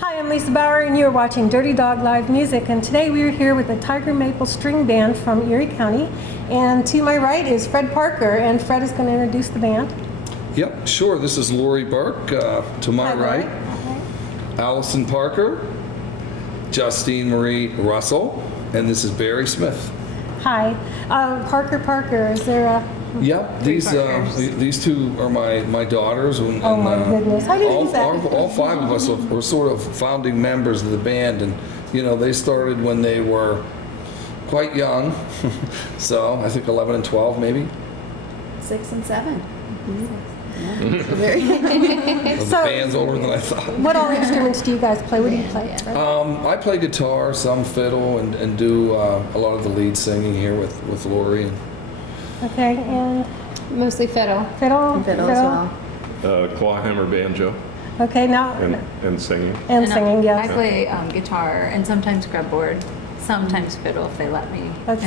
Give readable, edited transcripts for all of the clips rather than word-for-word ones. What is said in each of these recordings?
Hi, I'm Lisa Bauer, and you're watching Dirty Dog Live Music. And today we are here with the Tiger Maple String Band from Erie County. And to my right is Fred Parker, and Fred is going to introduce the band. Yep, sure. This is Lori Burke. To my right, Allison Parker, Justine Marie Russell, and this is Barry Smith. Hi. Parker, is there a... Yep, these two are my daughters. And, Oh my goodness, how do you do that? All five of us were sort of founding members of the band, and they started when they were quite young, so I think 11 and 12 maybe. 6 and 7. The band's older than I thought. What all instruments do you guys play? What do you play? I play guitar, some fiddle, and do a lot of the lead singing here with Lori. Okay, and Mostly fiddle. fiddle? And fiddle as well. Clawhammer, banjo, Okay, now... and singing. And singing, yes. I play guitar and sometimes fretboard, sometimes fiddle if they let me. That's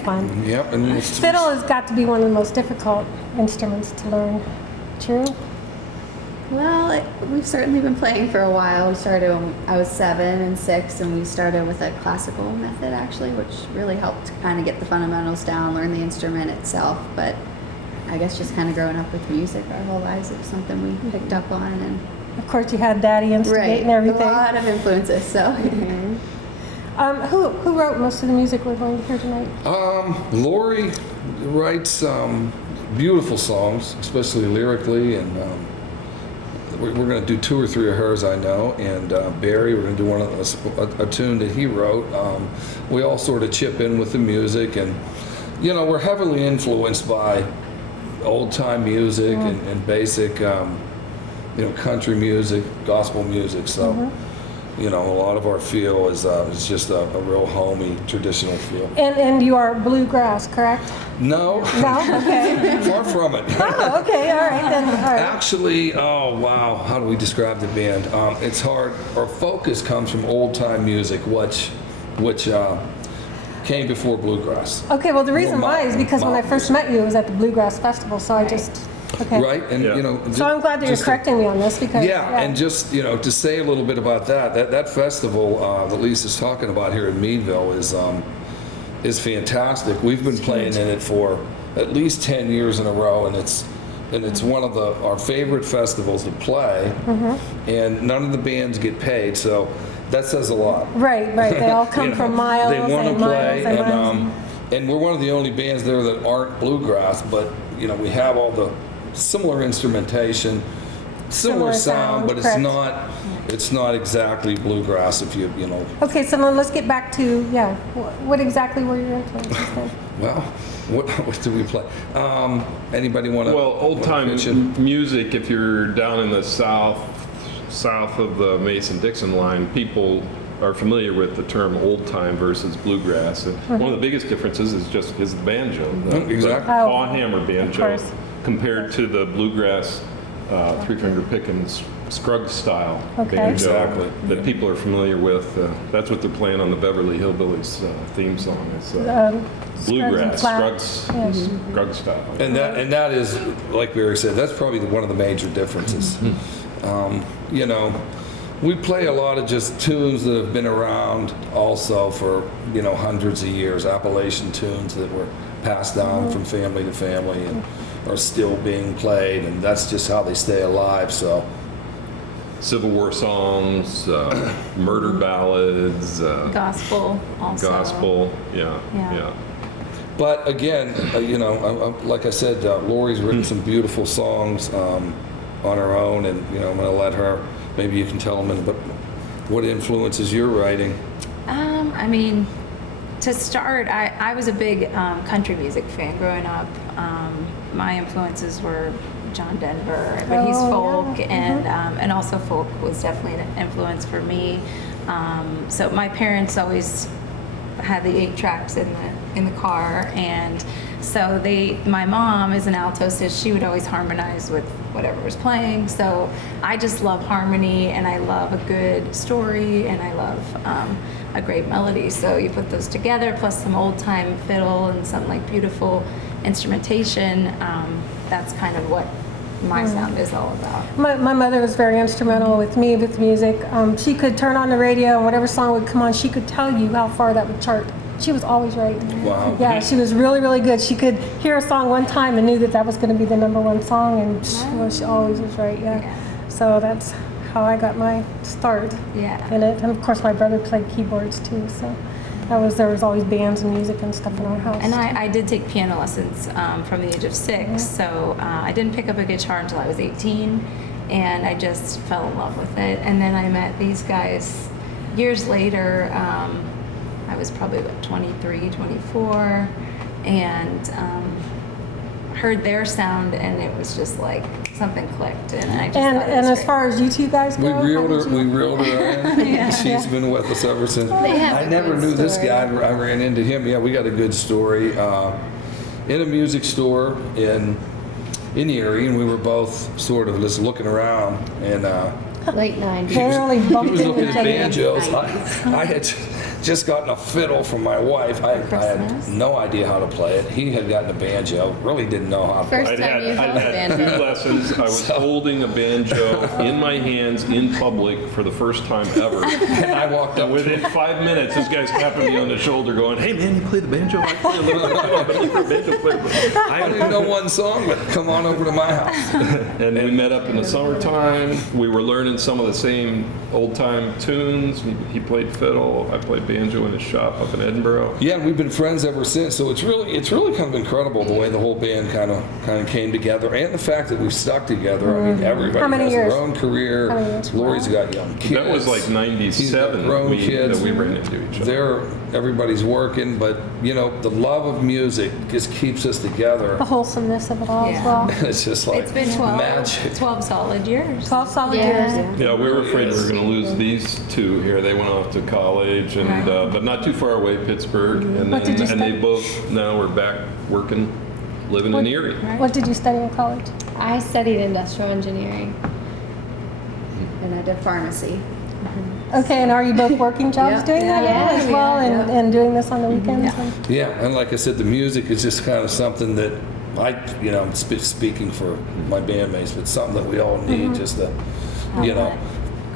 fun. Yep, and Fiddle has got to be one of the most difficult instruments to learn. True? Well, we've certainly been playing for a while. We started when I was 7 and 6, and we started with a classical method actually, which really helped kind of get the fundamentals down, learn the instrument itself. But I guess just kind of growing up with music our whole lives, it was something we picked up on. And Of course, you had Daddy instigate and everything. A lot of influences. So. Who wrote most of the music we're going to hear tonight? Lori writes beautiful songs, especially lyrically, and we're going to do 2 or 3 of hers, I know. And Barry, we're going to do one of a tune that he wrote. We all sort of chip in with the music, and we're heavily influenced by old-time music and basic, country music, gospel music. So. A lot of our feel is just a real homey, traditional feel. And you are bluegrass, correct? No. No? Okay. Far from it. Oh, okay, all right then. All right. Actually, oh wow, how do we describe the band? It's hard. Our focus comes from old-time music, which came before bluegrass. Okay, well the reason why is because when I first music. met you, it was at the Bluegrass Festival, so I just... Okay. Right, and So I'm glad that you're correcting me on this because... Yeah, and just to say a little bit about that festival that Lisa's talking about here in Meadville is fantastic. We've been playing in it for at least 10 years in a row, and it's one of our favorite festivals to play. And none of the bands get paid, so that says a lot. Right. They all come from miles. They want to play, miles. and we're one of the only bands there that aren't bluegrass, but we have all the similar instrumentation, similar sound, but it's not exactly bluegrass if you know. Okay, so then let's get back to what exactly were your influences then? Well, what do we play? Anybody want to? Well, old-time music, if you're down in the south of the Mason-Dixon line, people are familiar with the term old-time versus bluegrass. And one of the biggest differences is the banjo. Exactly. The claw-hammer banjo compared to the bluegrass three-finger pick and Scruggs style banjo that people are familiar with. That's what they're playing on the Beverly Hillbillies theme song. It's bluegrass, Scruggs style. And that is, like Barry said, that's probably one of the major differences. We play a lot of just tunes that have been around also for hundreds of years, Appalachian tunes that were passed down from family to family and are still being played, and that's just how they stay alive. So Civil War songs, murder ballads, Gospel also. Gospel, yeah. But again, like I said, Lori's written some beautiful songs on her own, and I'm going to let her. Maybe you can tell them but what influences your writing. I mean, to start, I was a big country music fan growing up. My influences were John Denver, but he's folk, and also folk was definitely an influence for me. So my parents always had the 8 tracks in the car, and so my mom is an alto, so she would always harmonize with whatever was playing. So I just love harmony, and I love a good story, and I love a great melody. So you put those together, plus some old time fiddle and some like beautiful instrumentation. That's kind of what my sound is all about. My mother was very instrumental with me with music. She could turn on the radio and whatever song would come on, she could tell you how far that would chart. She was always right. Wow. Yeah, she was really, really good. She could hear a song one time and knew that that was going to be the #1 song, and she always was right. Yeah. So that's how I got my start in it. And of course, my brother played keyboards too. So there was always bands and music and stuff in our house. And I did take piano lessons from the age of 6. So I didn't pick up a guitar until I was 18, and I just fell in love with it. And then I met these guys years later. I was probably about 23, 24, and heard their sound, and it was just like something clicked, and I just And thought it was as great. far as you two guys go, We reeled how did you- her in. She's been with us ever since. have I a never good knew this story. guy. I ran into him. Yeah, we got a good story. In a music store in Erie, and we were both sort of just looking around, and Late 90s. barely he bumped was into looking each at other? banjos. I had just gotten a fiddle from my wife. I had Christmas? no idea how to play it. He had gotten a banjo, really didn't know how to play it. First time you held a I'd had banjo. 2 lessons. I was holding a banjo in my hands in public for the first time ever. And I walked up And to within him. 5 minutes, this guy's tapping me on the shoulder going, "Hey man, you play the banjo? I play a little bit. I've been looking for a banjo player." I don't even know one song, but come on over to my house. And we met up in the summertime. We were learning some of the same old-time tunes. He played fiddle. I played banjo in his shop up in Edinburgh. Yeah, and we've been friends ever since. So it's really kind of incredible the way the whole band kind of came together, and the fact that we've stuck together. I mean, everybody How many has years? their own career. How many years? Lori's got young kids. That was like He's got 97 grown that kids. we ran into each other. Everybody's working, but you know, the love of music just keeps us together. The wholesomeness of it all as Yeah. well. It's just like It's been 12, magic. 12 solid years. 12 solid Yeah. years. Yeah, we were afraid we were going to lose these two here. They went off to college, and but not too far away, Pittsburgh, and What did you then they study? both now are back working, living in Erie. What did you study in college? I studied industrial engineering. Mm-hmm. And I did pharmacy. Okay, and are you both working jobs Yep. doing that Yeah, now as well, yeah, and, and doing this on the weekends? And- Yeah, and like I said, the music is just kind of something that I'm speaking for my bandmates, but something that we all need just to, you know,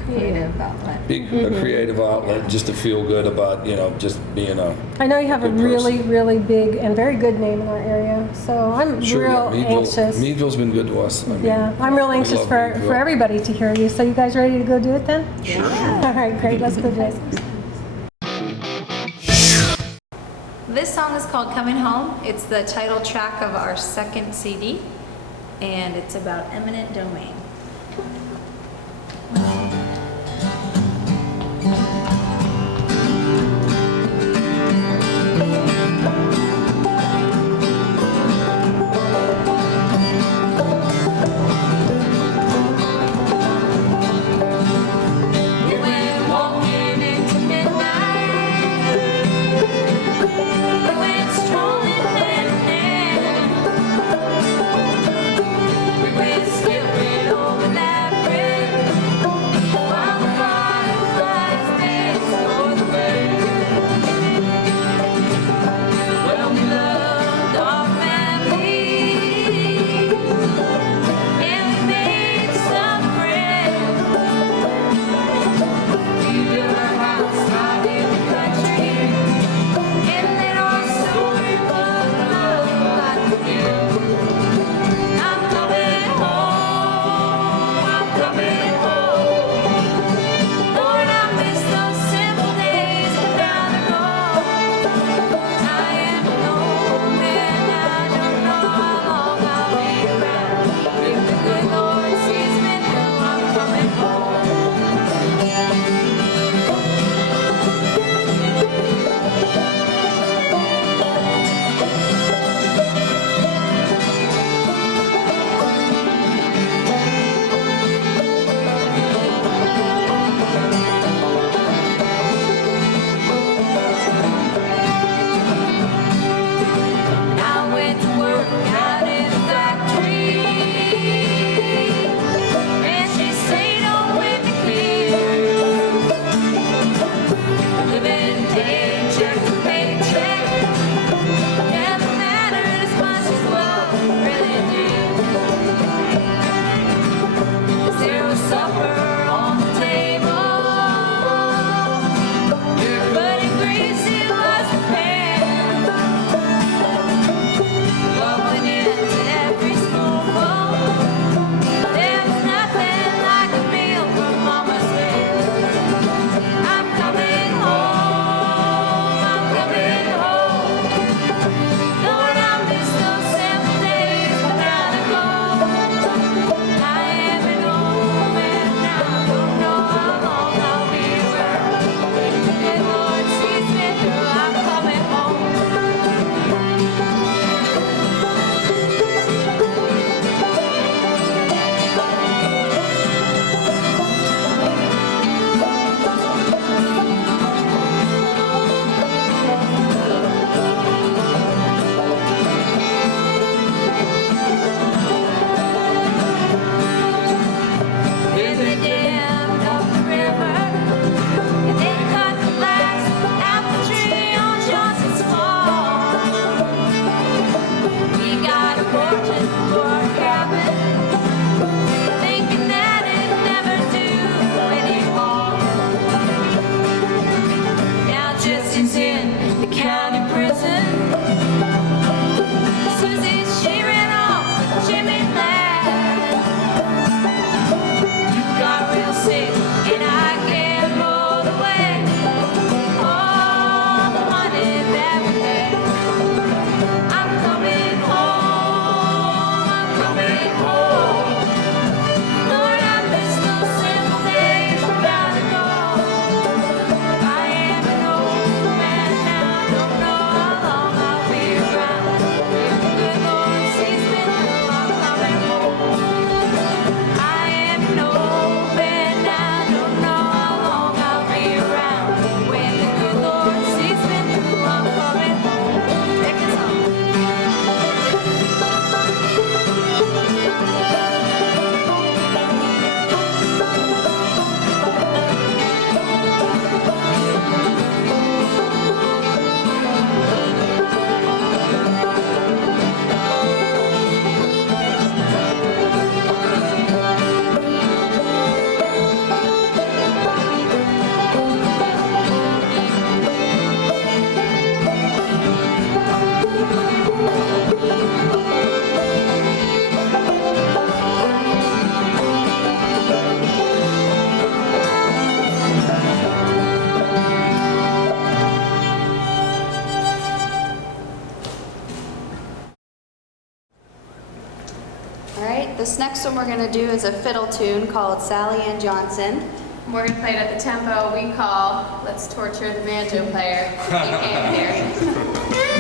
Creative outlet. be a creative outlet, just to feel good about, just being a. I know you have a Good person. really, really big and very good name in our area, so I'm real anxious. Meadville's been good to us. I mean, Yeah, I'm real we anxious love for Meadville. everybody to hear you. So you guys ready to go do it then? Sure. All right, great. Let's go do it. This song is called Coming Home. It's the title track of our 2nd CD, and it's about eminent domain. We went walking into midnight. We went strolling hand in hand. We went skipping over that this next one we're going to do is a fiddle tune called Sally Ann Johnson. And we're going to play it at the tempo we call Let's Torture the Banjo Player. He came here.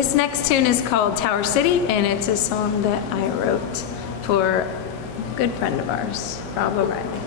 This next tune is called Tower City, and it's a song that I wrote for a good friend of ours, Rob O'Reilly.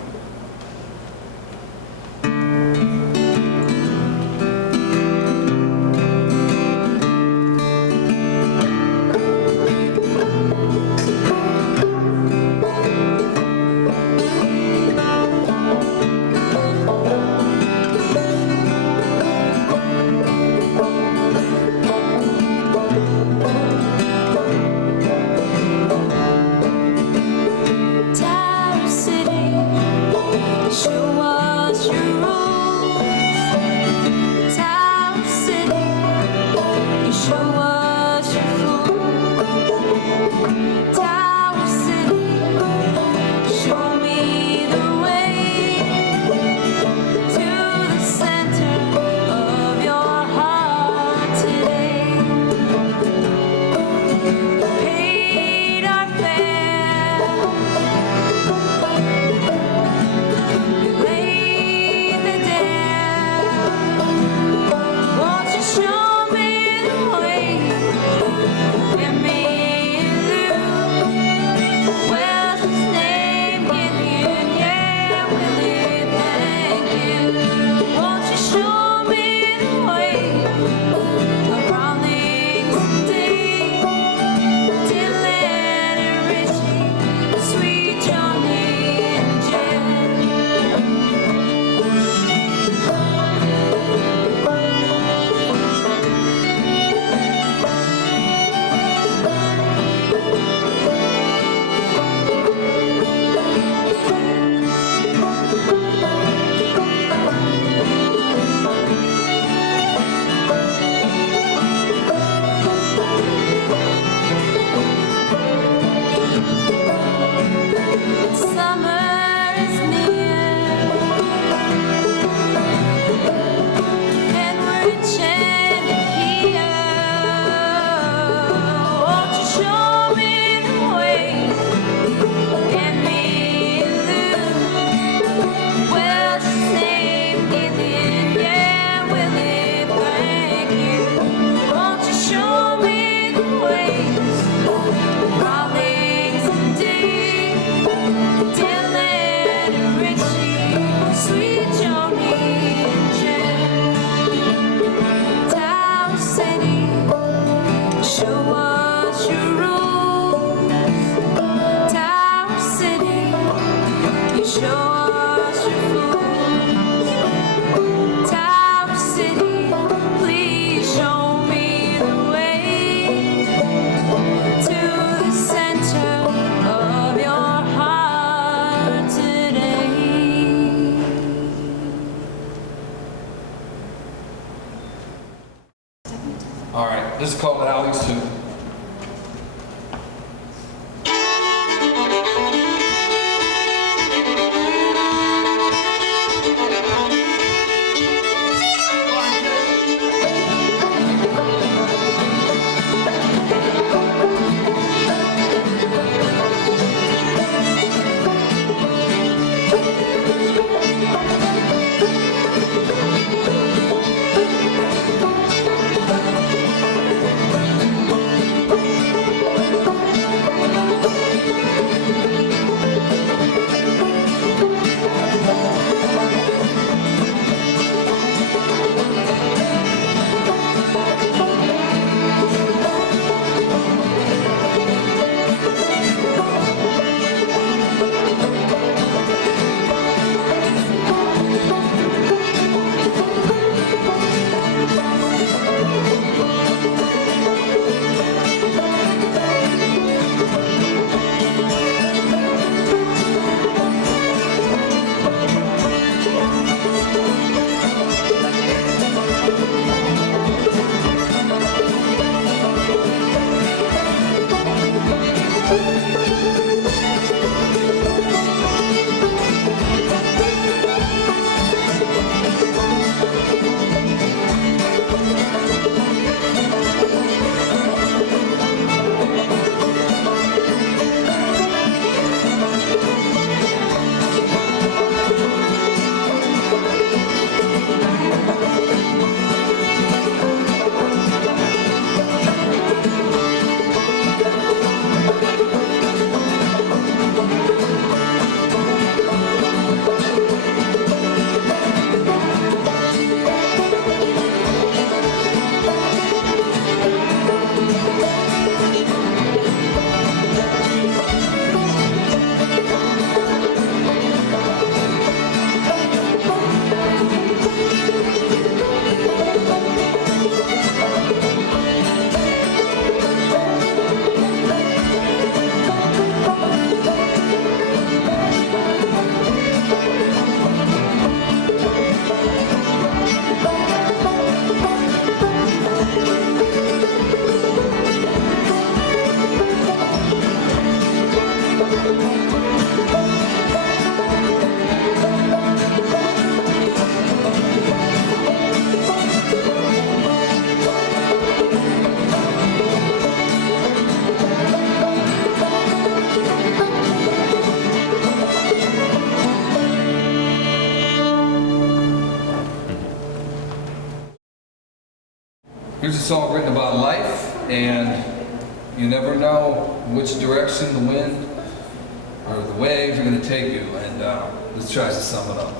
summer is near, and we're enchanted here. Won't you show me the way? Get me loose. Well, just name in the end, yeah, will it break you? Won't you show me the ways? Rawlings and Dee, Dylan and Richie, Sweet Joni and Jen. Tower City, show us your rules. Tower City, you show us your fools. Tower City, please show me the way to the center of your heart today. All right, this is called Alley's Tune. Here's a song written about life, and you never know which direction the wind or the waves are going to take you, and this tries to sum it up.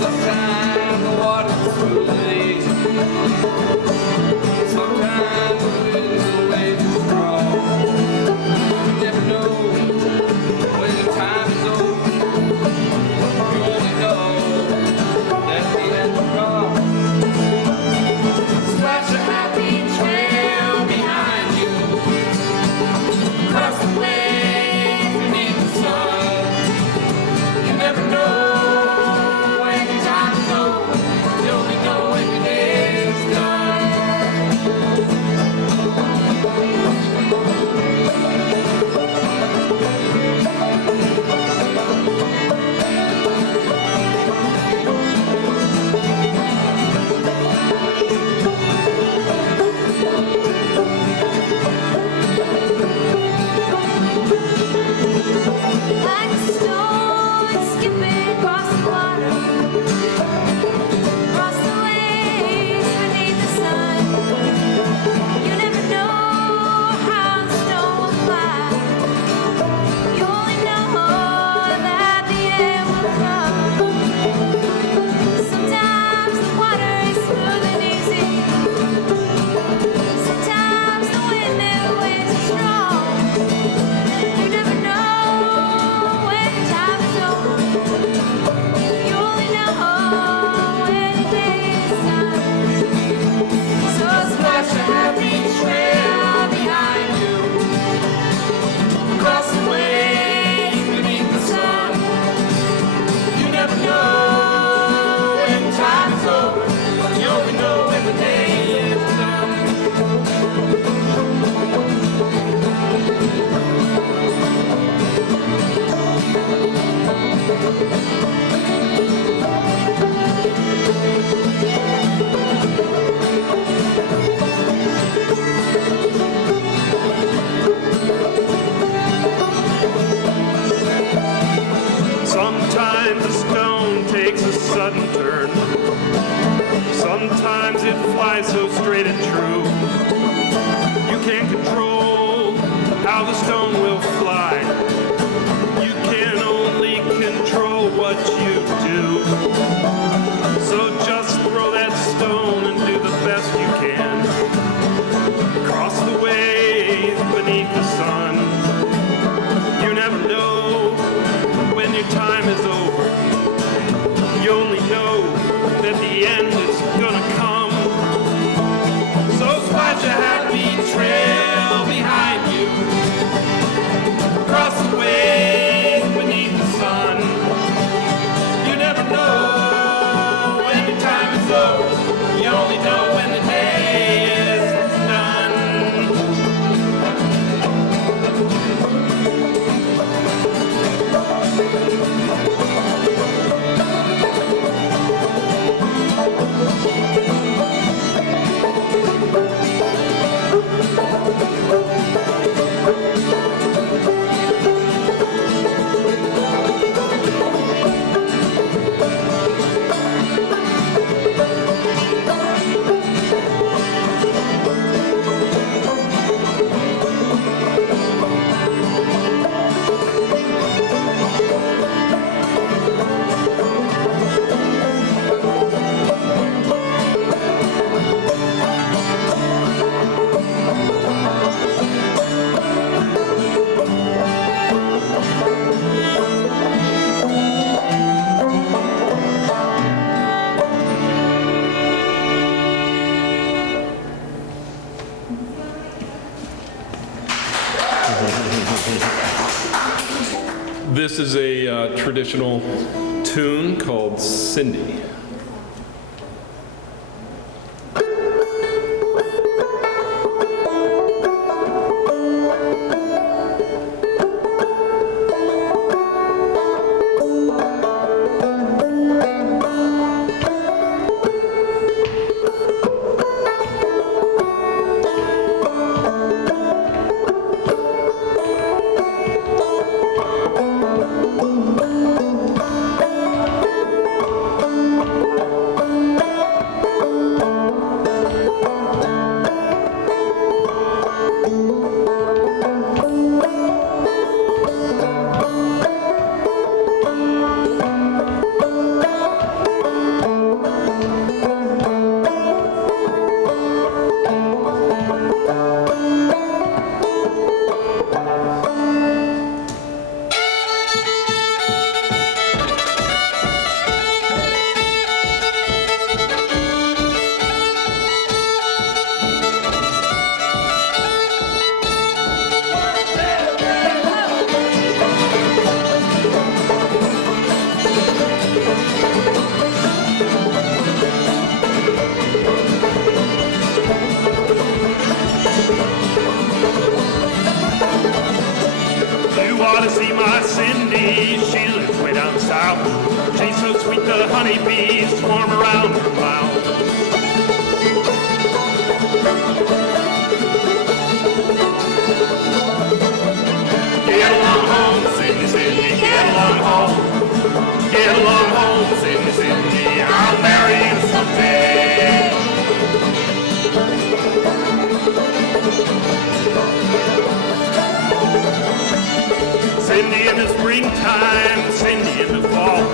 Sometimes the water's too lazy. straight and true. You can't control how the stone will fly. You can only control what you do. So just throw that stone and do the best you can. Cross the ways beneath the sun. You never know when your time is over. You only know that the end is gonna come. So splash a happy trail behind you. Cross the ways beneath the sun. You never know when your time is over. You only know when the day is done. This is a traditional tune called Cindy. Honeybees swarm around her mouth. Get along home, Cindy, Cindy, get along home. Get along home, Cindy, Cindy, I'll marry you someday. Cindy in the springtime, Cindy in the fall.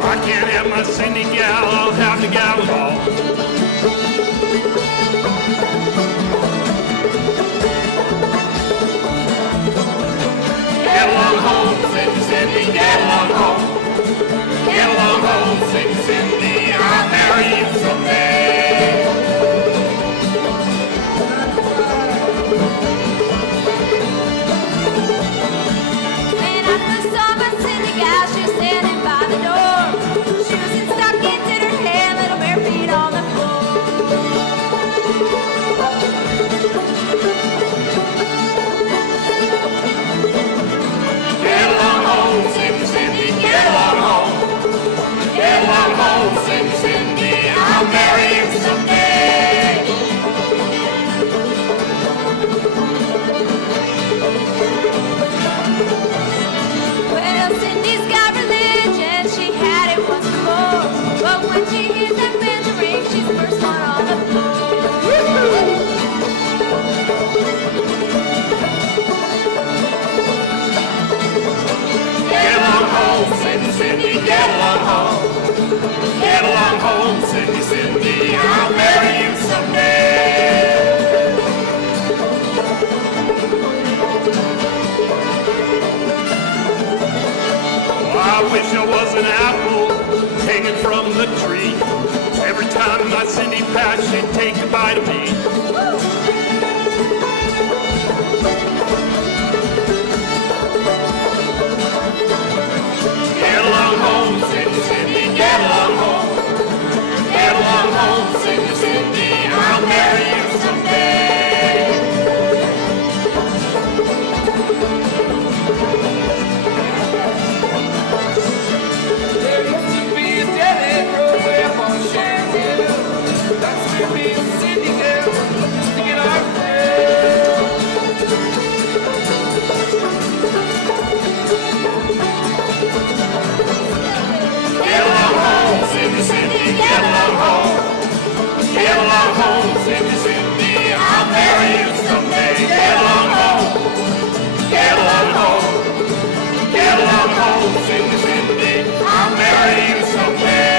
I can't have my Cindy gal, I'll have the gal at all. Get along home, Cindy, Cindy, get along home. Get along home, Cindy, Cindy, I'll marry you someday. When I first saw my Cindy gal, she was standing by the door. She was in stockings in her hair, little bare feet tree. Every time my Cindy passed, she'd take a bite of me. Get along home, Cindy, Cindy, get along home. Get along home, Cindy, Cindy, I'll marry you someday. There used to be a dead-end road way up on Shankill. That's where me and Cindy go to get our fill. Get along home, Cindy, Cindy, get along home. Get along home, Cindy, Cindy, I'll marry you someday. Get along home. Get along home. Get along home, Cindy, Cindy, I'll marry you someday.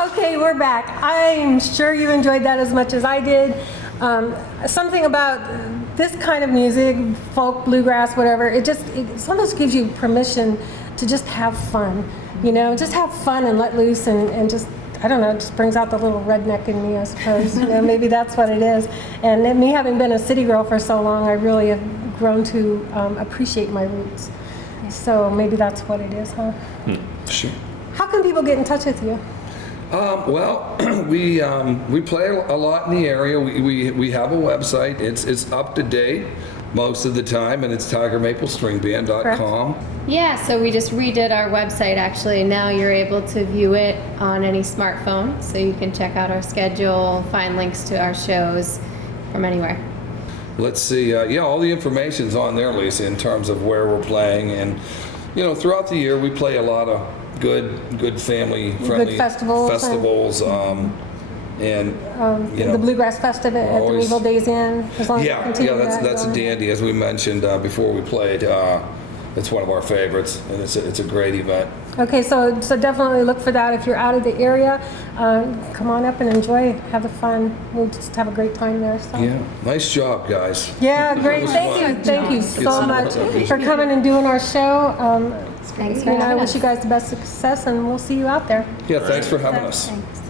Okay, we're back. I'm sure you enjoyed that as much as I did. Something about this kind of music, folk, bluegrass, whatever, it sometimes gives you permission to just have fun. You know, just have fun and let loose and just, I don't know, it just brings out the little redneck in me, I suppose. You know, maybe that's what it is. And me having been a city girl for so long, I really have grown to appreciate my roots. So maybe that's what it is, huh? Sure. How can people get in touch with you? Well, we play a lot in the area. We have a website. It's up to date most of the time, and it's tigermaplestringband.com. Yeah, so we just redid our website actually. Now you're able to view it on any smartphone, so you can check out our schedule, find links to our shows from anywhere. Let's see. Yeah, all the information's on there, Lisa, in terms of where we're playing, and you know, throughout the year we play a lot of good family-friendly Good festivals and you know, the Bluegrass Festival at the always- Meadville Days Inn. As long as you continue that's that a going. dandy, as we mentioned before we played. It's one of our favorites, and it's a great event. Okay, so definitely look for that if you're out of the area. Come on up and enjoy, have the fun. We'll just have a great time there. So. Yeah, nice job, guys. Yeah, great. Thank you so much for coming and doing our show. Thanks for And I having wish us. you guys the best success, and we'll see you out there. Yeah, thanks for having us. Thanks.